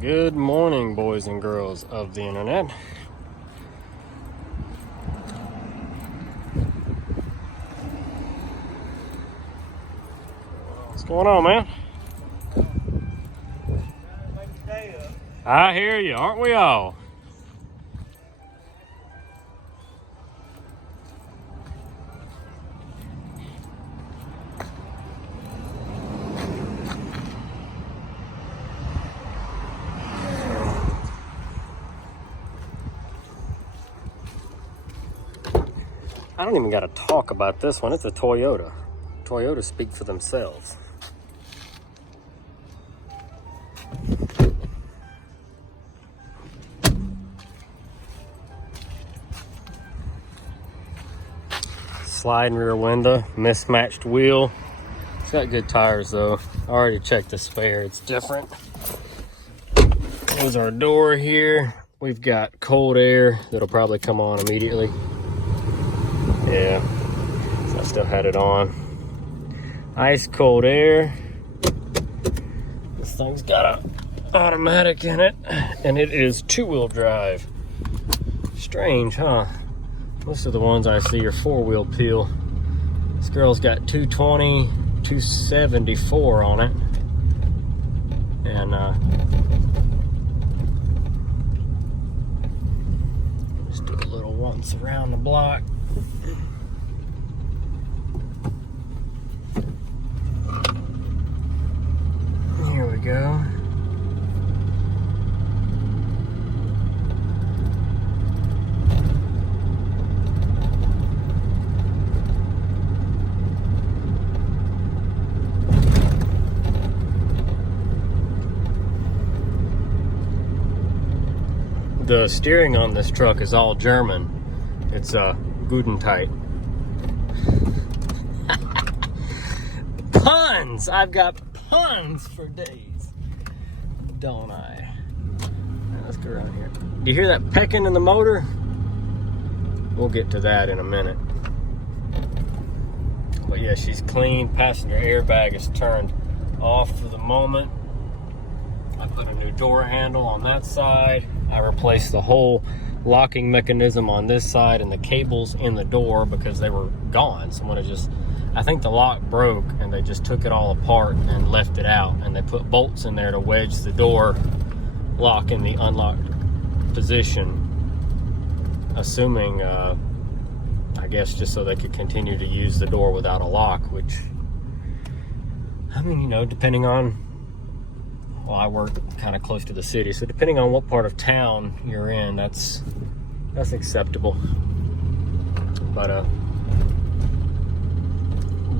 Good morning, boys and girls of the internet. What's going on, man? I hear you, aren't we all? I don't even got to talk about this one. It's a Toyota. Toyotas speak for themselves. Sliding rear window, mismatched wheel. It's got good tires though. I already checked the spare, it's different. There's our door here. We've got cold air that'll probably come on immediately. Yeah, so I still had it on. Ice cold air. This thing's got an automatic in it, and it is two-wheel drive. Strange, huh? Most of the ones I see are four-wheel peel. This girl's got 220, 274 on it. And just do a little once around the block. Here we go. The steering on this truck is all German. It's Gudentite. Puns! I've got puns for days, don't I? Let's go around here. Do you hear that pecking in the motor? We'll get to that in a minute. But yeah, she's clean. Passenger airbag is turned off for the moment. I put a new door handle on that side. I replaced the whole locking mechanism on this side and the cables in the door because they were gone. Someone had just, I think the lock broke and they just took it all apart and left it out, and they put bolts in there to wedge the door lock in the unlocked position, assuming I guess just so they could continue to use the door without a lock, which, I mean, you know, depending on, well, I work kind of close to the city, so depending on what part of town you're in, that's acceptable. But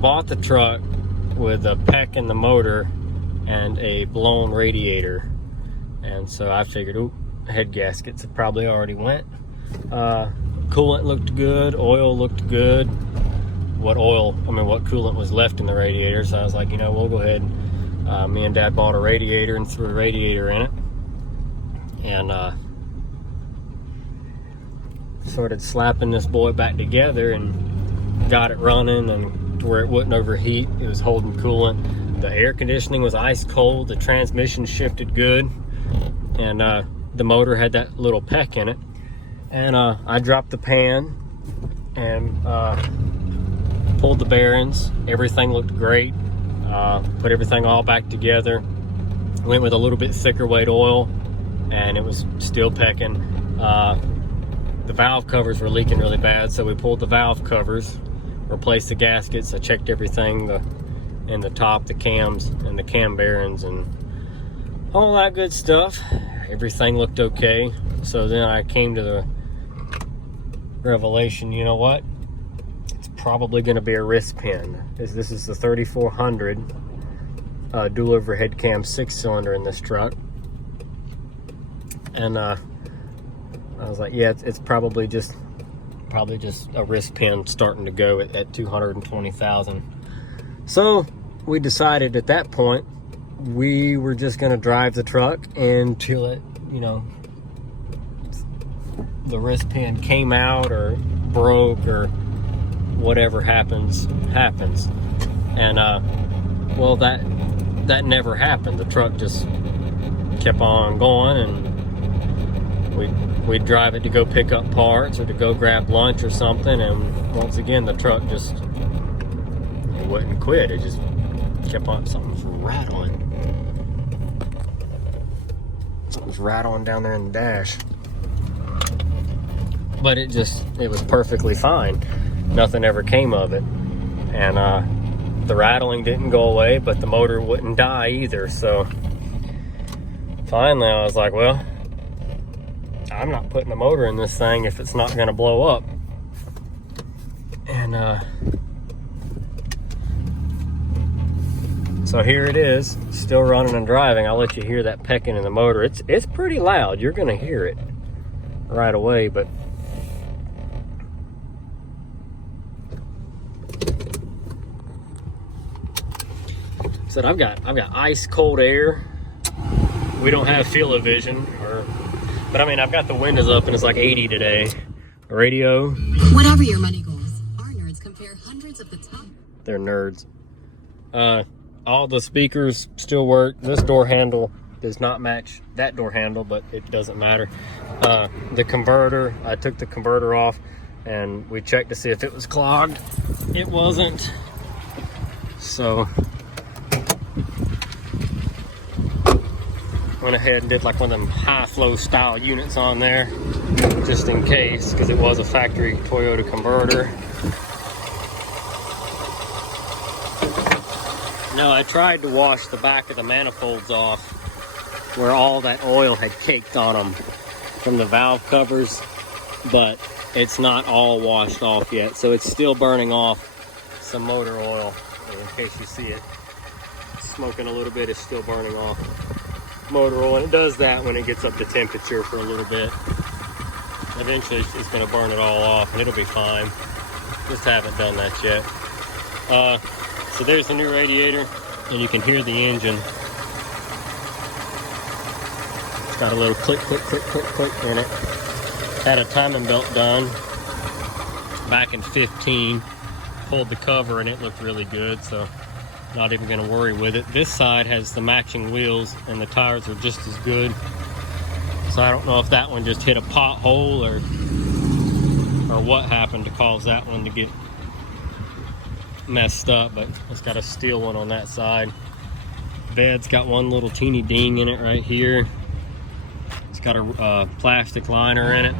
bought the truck with a peck in the motor and a blown radiator, and so I figured, ooh, head gaskets have probably already went. Coolant looked good, oil looked good. What coolant was left in the radiator, so I was like, you know, we'll go ahead. Me and Dad bought a radiator and threw a radiator in it, and started slapping this boy back together and got it running and to where it wouldn't overheat. It was holding coolant. The air conditioning was ice cold. The transmission shifted good, and the motor had that little peck in it. And I dropped the pan and pulled the bearings. Everything looked great. Put everything all back together. Went with a little bit thicker weight oil, and it was still pecking. The valve covers were leaking really bad, so we pulled the valve covers, replaced the gaskets. I checked everything, in the top, the cams and the cam bearings and all that good stuff. Everything looked okay. So then I came to the revelation, you know what? Probably going to be a wrist pin. This is the 3400 dual overhead cam 6-cylinder in this truck, and I was like, yeah, it's probably just a wrist pin starting to go at 220,000. So we decided at that point we were just going to drive the truck until it, you know, the wrist pin came out or broke or whatever happens. And well, that never happened. The truck just kept on going, and we'd drive it to go pick up parts or to go grab lunch or something, and once again the truck just, it wouldn't quit. It just kept on, something's rattling. Something's rattling down there in the dash. But it was perfectly fine. Nothing ever came of it. And the rattling didn't go away, but the motor wouldn't die either. So finally I was like, well, I'm not putting a motor in this thing if it's not gonna blow up. And so here it is, still running and driving. I'll let you hear that pecking in the motor. It's pretty loud. You're gonna hear it right away, but said I've got ice cold air. We don't have field-o-vision, but I mean, I've got the windows up and it's like 80 today. Radio. Whatever your money goes, our nerds compare hundreds of the top. They're nerds. All the speakers still work. This door handle does not match that door handle, but it doesn't matter. The converter, I took the converter off and we checked to see if it was clogged. It wasn't. So went ahead and did like one of them high flow style units on there, just in case, because it was a factory Toyota converter. No, I tried to wash the back of the manifolds off where all that oil had caked on them from the valve covers, but it's not all washed off yet, so it's still burning off some motor oil. In case you see it smoking a little bit, it's still burning off motor oil, and it does that when it gets up to temperature for a little bit. Eventually it's going to burn it all off and it'll be fine. Just haven't done that yet. So there's the new radiator, and you can hear the engine. It's got a little click, click, click, click, click in it. Had a timing belt done back in 15. Pulled the cover and it looked really good, so not even going to worry with it. This side has the matching wheels and the tires are just as good. So I don't know if that one just hit a pothole or what happened to cause that one to get messed up, but it's got a steel one on that side. Bed's got one little teeny ding in it right here. It's got a plastic liner in it.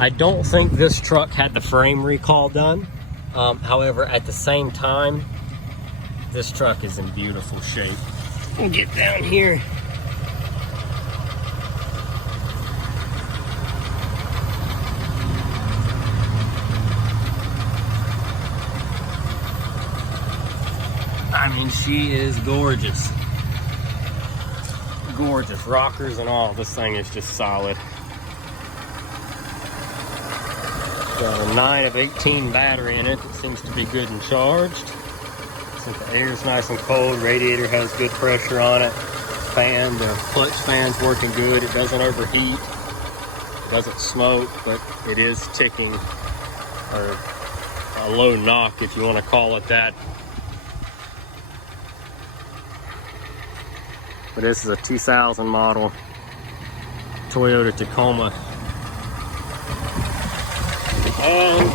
I don't think this truck had the frame recall done. However, at the same time, this truck is in beautiful shape. We'll get down here. I mean, she is gorgeous. Gorgeous. Rockers and all. This thing is just solid. Got a 9 of 18 battery in it. It seems to be good and charged. Since the air is nice and cold, radiator has good pressure on it. Fan, the clutch fan's working good. It doesn't overheat. It doesn't smoke, but it is ticking, or a low knock if you want to call it that. But this is a 2000 model Toyota Tacoma. And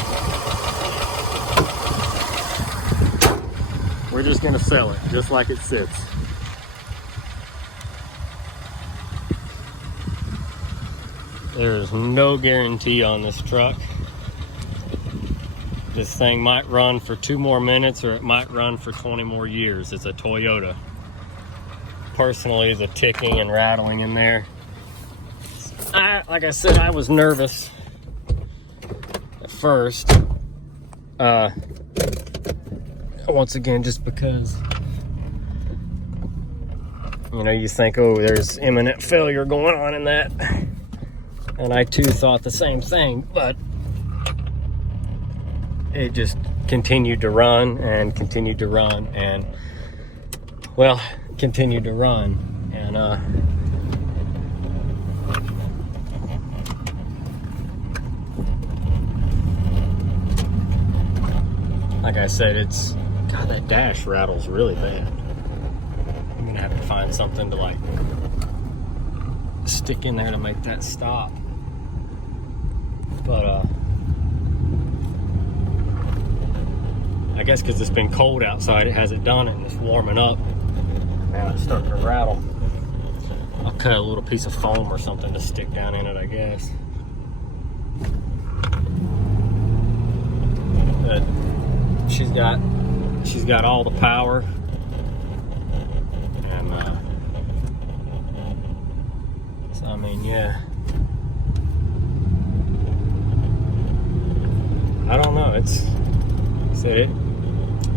we're just gonna sell it just like it sits. There is no guarantee on this truck. This thing might run for 2 more minutes or it might run for 20 more years. It's a Toyota. Personally, the ticking and rattling in there. Like I said, I was nervous at first. Once again, just because, you know, you think, oh, there's imminent failure going on in that. And I too thought the same thing, but it just continued to run and continued to run and, well, continued to run. And like I said, it's, God, that dash rattles really bad. I'm gonna have to find something to like stick in there to make that stop. But I guess because it's been cold outside, it hasn't done it, and it's warming up. Now it's starting to rattle. I'll cut a little piece of foam or something to stick down in it, I guess. But she's got all the power, and so I mean, yeah. I don't know. It's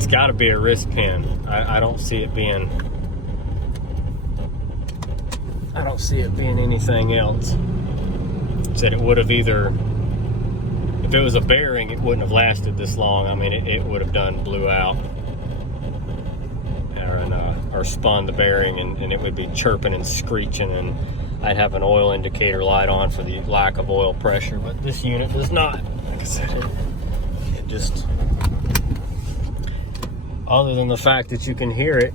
got to be a wrist pin. I don't see it being. I don't see it being anything else. Said it would have either. If it was a bearing, it wouldn't have lasted this long. I mean, it would have blew out, or spun the bearing, and it would be chirping and screeching, and I'd have an oil indicator light on for the lack of oil pressure. But this unit does not. Like I said, it just, other than the fact that you can hear it,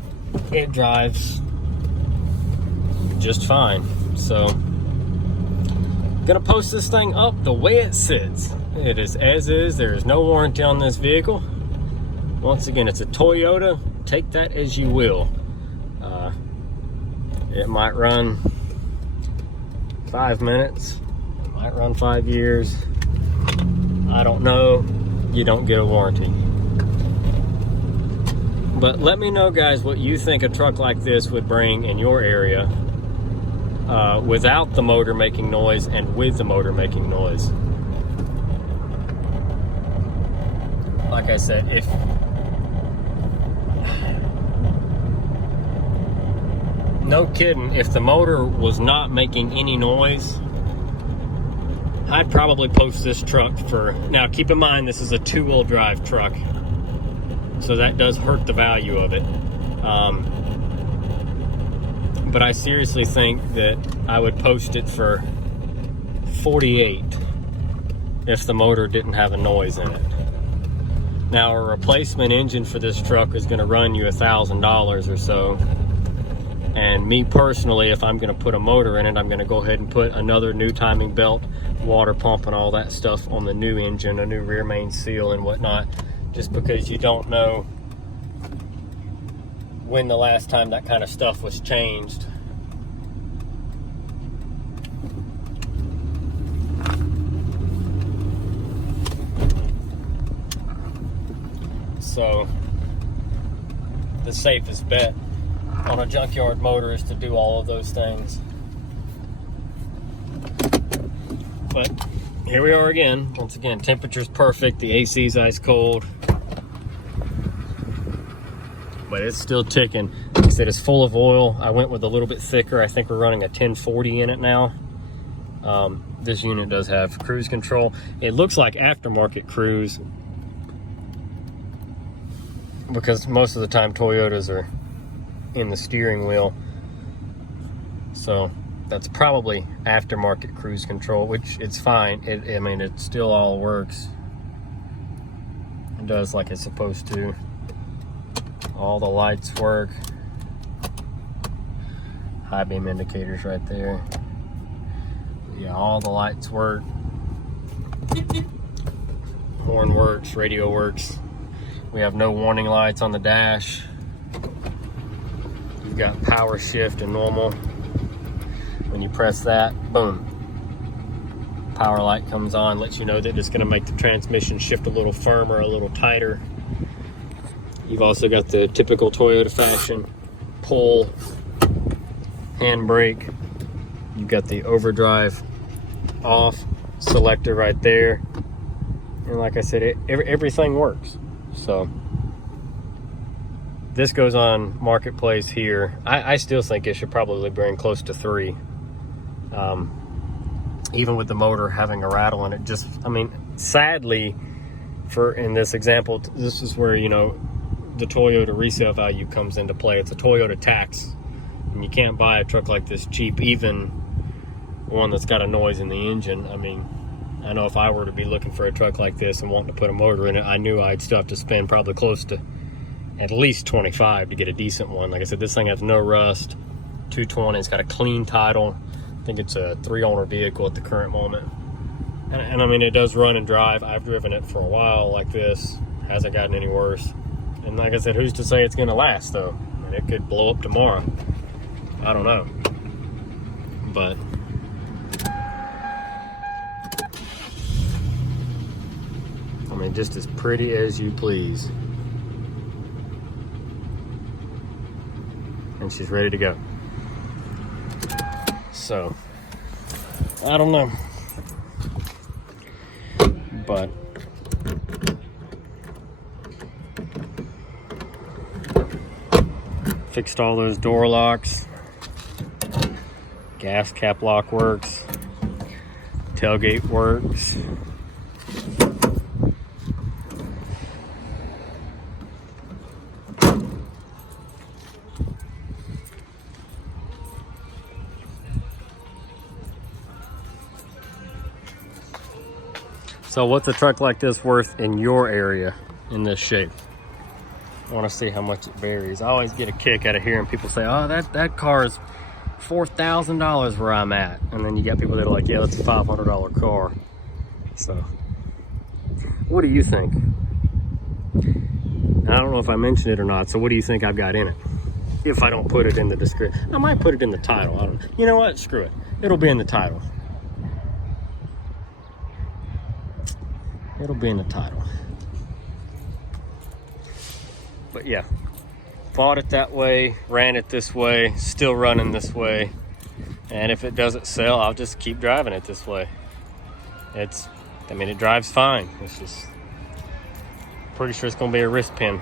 it drives just fine. So, gonna post this thing up the way it sits. It is as is. There is no warranty on this vehicle. Once again, it's a Toyota. Take that as you will. It might run 5 minutes. It might run 5 years. I don't know. You don't get a warranty. But let me know, guys, what you think a truck like this would bring in your area without the motor making noise and with the motor making noise. Like I said, if no kidding, if the motor was not making any noise, I'd probably post this truck for, now keep in mind this is a 2-wheel drive truck, so that does hurt the value of it. But I seriously think that I would post it for 48 if the motor didn't have a noise in it. Now, a replacement engine for this truck is going to run you $1,000 or so. And me personally, if I'm going to put a motor in it, I'm going to go ahead and put another new timing belt, water pump, and all that stuff on the new engine, a new rear main seal and whatnot, just because you don't know when the last time that kind of stuff was changed. So the safest bet on a junkyard motor is to do all of those things. But here we are again. Once again, temperature's perfect. The AC's ice cold. But it's still ticking. Like I said, it's full of oil. I went with a little bit thicker. I think we're running a 1040 in it now. This unit does have cruise control. It looks like aftermarket cruise, because most of the time Toyotas are in the steering wheel. So that's probably aftermarket cruise control, which it's fine. I mean, it still all works. It does like it's supposed to. All the lights work. High beam indicators right there. Yeah, all the lights work. Horn works, radio works. We have no warning lights on the dash. You've got power shift and normal. When you press that, boom. Power light comes on, lets you know that it's going to make the transmission shift a little firmer, a little tighter. You've also got the typical Toyota fashion pull, handbrake. You've got the overdrive off selector right there. And like I said, everything works. So this goes on Marketplace here. I still think it should probably bring close to 3. Even with the motor having a rattle in it. Just, I mean, sadly, in this example, this is where, you know, the Toyota resale value comes into play. It's a Toyota tax, and you can't buy a truck like this cheap, even one that's got a noise in the engine. I mean, I know if I were to be looking for a truck like this and wanting to put a motor in it, I knew I'd still have to spend probably close to at least 25 to get a decent one. Like I said, this thing has no rust, 220, it's got a clean title, think it's a 3-owner vehicle at the current moment. And I mean, it does run and drive. I've driven it for a while like this. Hasn't gotten any worse. And like I said, who's to say it's gonna last though? And it could blow up tomorrow. I don't know. But I mean, just as pretty as you please. And she's ready to go. So, I don't know. But fixed all those door locks. Gas cap lock works. Tailgate works. So what's a truck like this worth in your area in this shape? I want to see how much it varies. I always get a kick out of hearing people say, oh, that car is $4,000 where I'm at. And then you got people that are like, yeah, that's a $500 car. So what do you think? I don't know if I mentioned it or not. So what do you think I've got in it? If I don't put it in the description, I might put it in the title. I don't know. You know what? Screw it. It'll be in the title. It'll be in the title. But yeah, bought it that way, ran it this way, still running this way. And if it doesn't sell, I'll just keep driving it this way. I mean, it drives fine. It's just, pretty sure it's gonna be a wrist pin.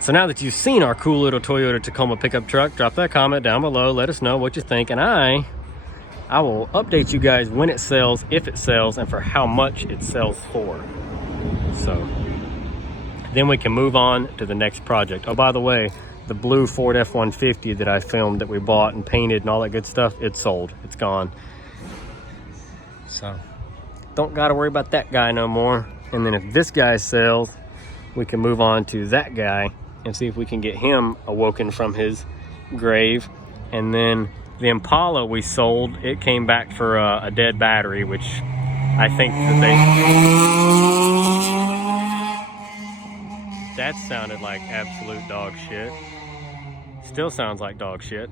So now that you've seen our cool little Toyota Tacoma pickup truck, drop that comment down below, let us know what you think, and I will update you guys when it sells, if it sells, and for how much it sells for. So then we can move on to the next project. Oh, by the way, the blue Ford F-150 that I filmed, that we bought and painted and all that good stuff, it's sold. It's gone. So don't gotta worry about that guy no more. And then if this guy sells, we can move on to that guy and see if we can get him awoken from his grave. And then the Impala we sold, it came back for a dead battery, which I think that sounded like absolute dog shit. Still sounds like dog shit.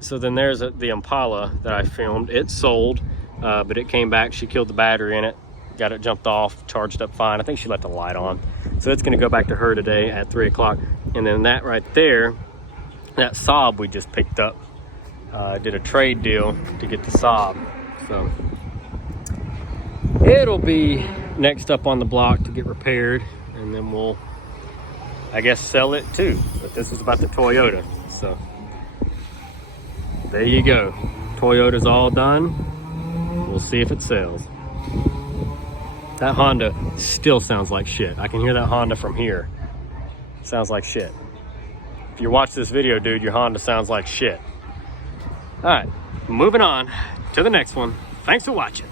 So then there's the Impala that I filmed. It sold, but it came back. She killed the battery in it, got it jumped off, charged up fine. I think she left the light on. So it's gonna go back to her today at 3 o'clock. And then that right there, that Saab we just picked up. Did a trade deal to get the Saab. So it'll be next up on the block to get repaired, and then we'll, I guess, sell it too. But this is about the Toyota. So there you go. Toyota's all done. We'll see if it sells. That Honda still sounds like shit. I can hear that Honda from here. Sounds like shit. If you watch this video, dude, your Honda sounds like shit. All right, moving on to the next one. Thanks for watching.